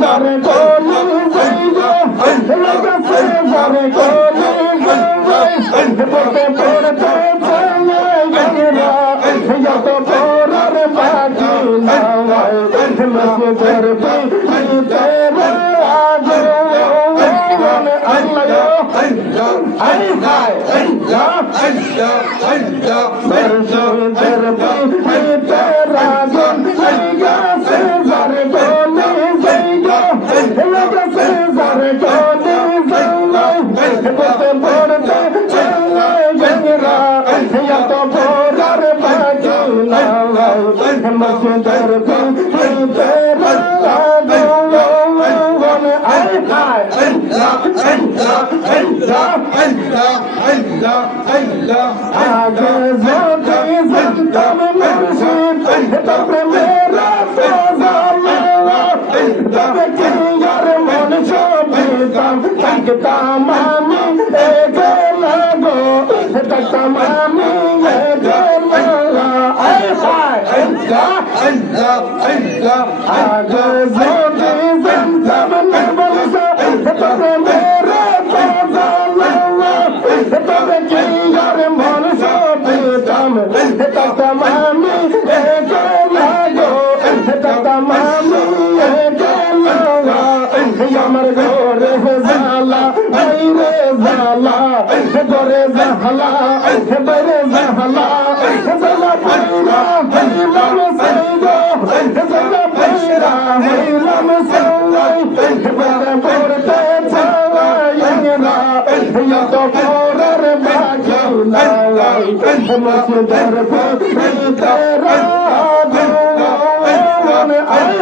যারে কোলি যাইগো লগে সে যারে কোলি যাইগো পড়তে পড়তে চলে গেরা যত পড়ার বাকি নাই মসজিদের পিতে আজ আল্লাহ আই হায় মসজিদের পিতে রাজন গেছে যারে কোলি যাইগো লগে সে যারে কোলি যাইগো পড়তে পড়তে চলে গেরা যত পড়ার বাকি নাই মসজিদের পিতে রাজন আই হায় আগে যদি জানতাম মুর্শিদ তবে মেরা ফেজালা তবে কি আর মন সবিতাম থাকতাম আমি একলা গো থাকতাম আমি একলা আই হায় আগে যদি জানতাম মুর্শিদ তবে মেরা ফেজালা তবে কি আর মন সবিতাম থাকতাম আমি একলা গো থাকতাম আমি একলা আমার ঘরে জালা বাইরে জালা ঘরে জালা বাইরে জালা জালা পাইরা হইলাম সাইগো জালা পাইরা হইলাম সাই বলে পড়তে চাইনা যত পড়ার বাকি নাই মসজিদের পিতে রাজন আই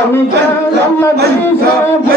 আমি